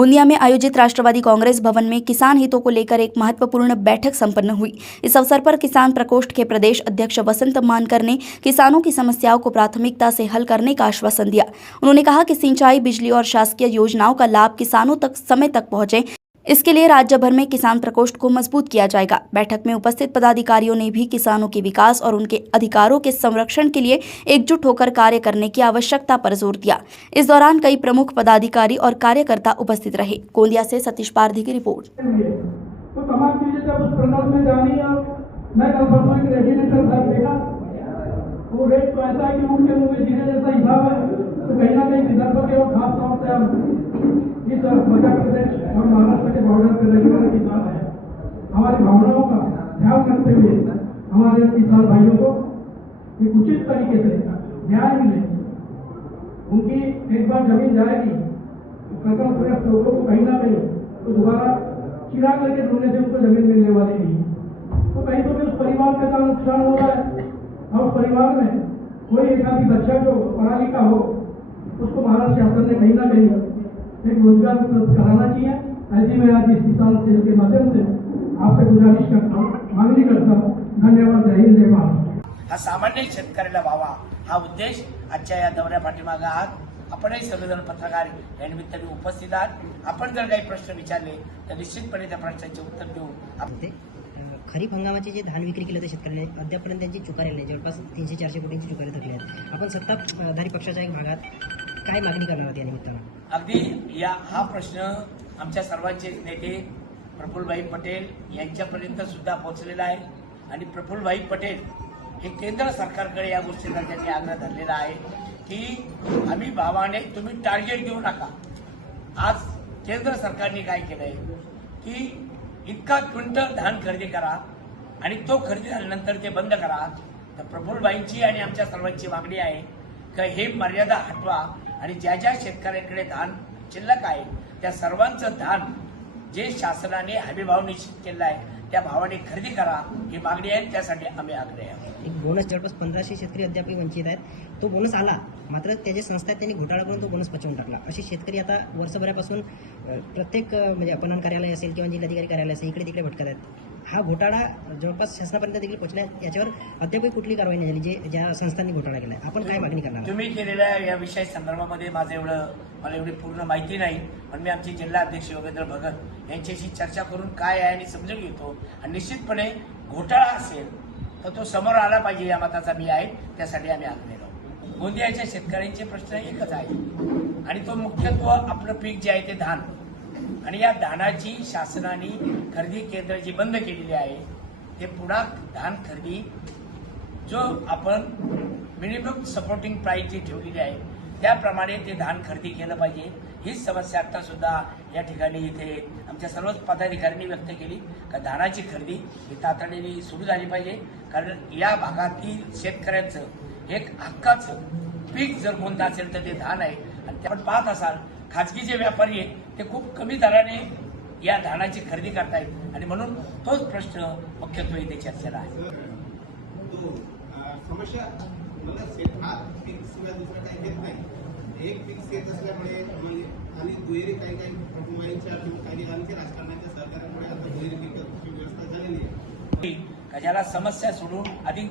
गोंदिया में आयोजित राष्ट्रवादी कांग्रेस भवन में किसान हितों को लेकर एक महत्वपूर्ण बैठक संपन्न हुई। इस अवसर पर किसान प्रकोष्ठ के प्रदेश अध्यक्ष वसंत मानकर ने किसानों की समस्याओं को प्राथमिकता से हल करने का आश्वासन दिया। उन्होंने कहा कि सिंचाई, बिजली और शासकीय योजनाओं का लाभ किसानों तक समय तक पहुंचे, इसके लिए राज्य भर में किसान प्रकोष्ठ को मजबूत किया जाएगा। बैठक में उपस्थित पदाधिकारियों ने भी किसानों के विकास और उनके अधिकारों के संरक्षण के लिए एकजुट होकर कार्य करने की आवश्यकता पर जोर दिया। इस दौरान कई प्रमुख पदाधिकारी और कार्यकर्ता उपस्थित रहे। गोंदिया से सतीश पारधी की रिपोर्ट। तो तमाम चीजें जब उस प्रणाली में जानी और मैं कल परसों एक रेजिडेंटल घर देखा, वो रेट तो ऐसा है कि उनके मुंह में जीने जैसा हिसाब है। तो कहीं ना कहीं विदर्भ के और खास तौर से हम इस मध्य प्रदेश और महाराष्ट्र के बॉर्डर पर रहने वाले किसान हैं, हमारी भावनाओं का ध्यान रखते हुए हमारे किसान भाइयों को एक उचित तरीके से न्याय मिले। उनकी एक बार जमीन जाएगी कर्कश लोगों को कहीं ना कहीं तो दोबारा चिड़ा करके ढूंढने से उनको जमीन मिलने वाली नहीं। तो कहीं तो भी उस परिवार का नुकसान हो रहा है और उस परिवार में कोई एक आदि बच्चा जो पढ़ा लिखा हो उसको महाराष्ट्र शासन ने कहीं ना कहीं एक रोजगार उपलब्ध कराना चाहिए। ऐसी में आज इस किसान सेल के माध्यम से आपसे गुजारिश करता हूँ, मागणी करता हूँ। धन्यवाद। जय हिंद, जय महाराष्ट्र। हा सामान्य शेतकऱ्याला व्हावा हा उद्देश आजच्या या दौऱ्या पाठीमागे आहात। आपणही सर्वजण पत्रकार या निमित्ताने उपस्थित आहात। आपण जर काही प्रश्न विचारले तर निश्चितपणे त्या प्रश्नांचे उत्तर देऊ। खरीप हंगामाचे जे धान विक्री केले होते शेतकऱ्यांनी अद्यापर्यंत त्यांची चुकारेल नाही, जवळपास 300-400 कोटींची चुकारे थकली आहेत। आपण सत्ताधारी पक्षाच्या एक भागात काय मागणी करणार होती या निमित्तानं? अगदी हा प्रश्न आमच्या सर्वांचे नेते प्रफुल्लभाई पटेल यांच्यापर्यंत सुद्धा पोहोचलेला आहे आणि प्रफुल्लभाई पटेल हे केंद्र सरकारकडे या गोष्टीचा त्यांनी आग्रह धरलेला आहे की आम्ही भावाने तुम्ही टार्गेट देऊ नका। आज केंद्र सरकारने काय केलंय की इतका क्विंटल धान खरेदी करा आणि तो खरेदी झाल्यानंतर ते बंद करा। तर प्रफुल्लभाईंची आणि आमच्या सर्वांची मागणी आहे की हे मर्यादा हटवा आणि ज्या ज्या शेतकऱ्यांकडे धान शिल्लक आहे त्या सर्वांचं धान जे शासनाने हमीभाव निश्चित केला आहे त्या भावाने खरेदी करा, ही मागणी आहे। त्यासाठी आम्ही आग्रही आहोत। एक बोनस जवळपास 1500 शेतकरी अद्यापही वंचित आहेत। तो बोनस आला, मात्र त्याचे संस्था त्यांनी घोटाळा करून तो बोनस पचवून टाकला। असे शेतकरी आता वर्षभरापासून प्रत्येक म्हणजे अपणन कार्यालय असेल किंवा जिल्हाधिकारी कार्यालय असेल इकडे तिकडे भटकत आहेत। हा घोटाळा जवळपास शासनापर्यंत देखील पोहोचला, याच्यावर अद्यापही कुठली कारवाई नाही झाली ज्या संस्थांनी घोटाळा केला। आपण काय मागणी करणार? तुम्ही केलेल्या या विषय संदर्भामध्ये मला एवढी पूर्ण माहिती नाही, पण मी आमचे जिल्हा अध्यक्ष योगेंद्र भगत यांच्याशी चर्चा करून काय आहे आणि समजून घेतो आणि निश्चितपणे घोटाळा असेल तर तो समोर आला पाहिजे या मताचा मी आहे। त्यासाठी आम्ही आग्रही आहोत। गोंदियाच्या शेतकऱ्यांचे प्रश्न एकच आहे आणि तो मुख्यत्व आपलं पीक जे आहे ते धान आणि या धानाची शासनाने खरेदी केंद्र जी बंद केलेली आहे ते पुन्हा धान खरेदी जो आपण मिनिमम सपोर्टिंग प्राइस जी ठेवलेली आहे त्याप्रमाणे ते धान खरेदी केलं पाहिजे। हीच समस्या आता सुद्धा या ठिकाणी इथे आमच्या सर्वच पदाधिकाऱ्यांनी व्यक्त केली का धानाची खरेदी ही तातडीने सुरू झाली पाहिजे, कारण या भागातील शेतकऱ्यांचं एक हक्काचं पीक जर कोणतं असेल तर ते धान आहे। आणि आपण पाहत असाल खाजगी जे व्यापारी आहेत ते खूप कमी दराने या धानाची खरेदी करतायत आणि म्हणून तोच प्रश्न मुख्यत्वे इथे चर्चेला आहे। समस्या मला शेतात पीक शिवाय दुसरं काही येत नाही। एक पीक शेत असल्यामुळे आणि दुहेरी काही कुटुंबांच्या काही ठिकाणच्या राजकारणाच्या सहकार्यामुळे आता दुहेरी पिकाची व्यवस्था झालेली आहे। ज्याला समस्या सोडून अधिक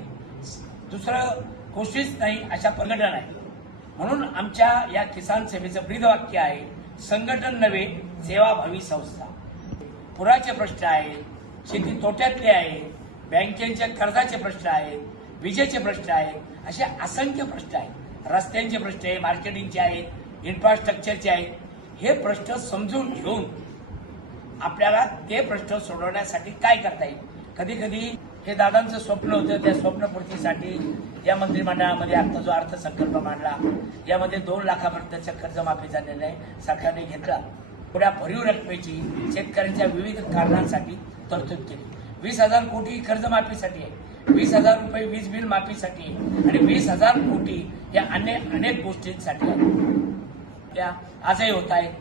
दुसरं कोशिश नाही अशा संघटना आहे। म्हणून आमच्या या किसान सेवेचं ब्रीदवाक्य आहे, संघटन नव्हे सेवाभावी संस्था। पुराचे प्रश्न आहेत, शेती तोट्यातले आहेत, बँकेच्या कर्जाचे प्रश्न आहेत, विजेचे प्रश्न आहेत, असे असंख्य प्रश्न आहेत, रस्त्यांचे प्रश्न आहेत, मार्केटिंगचे आहेत, इन्फ्रास्ट्रक्चरचे आहेत। हे प्रश्न समजून घेऊन आपल्याला ते प्रश्न सोडवण्यासाठी काय करता येईल। कधी कधी हे दादांचं स्वप्न होतं, त्या स्वप्नपूर्तीसाठी या मंत्रिमंडळामध्ये आता जो अर्थसंकल्प मांडला यामध्ये 2 लाखापर्यंतचं कर्जमाफी झालेलं आहे, सरकारने घेतला। थोड्या भरीव रकमेची शेतकऱ्यांच्या विविध कारणांसाठी तरतूद केली। 20,000 कोटी कर्जमाफीसाठी आहे, 20,000 रुपये वीज बिल माफीसाठी आहे आणि 20,000 कोटी या अनेक गोष्टींसाठी आहे। त्या आजही होत आहेत।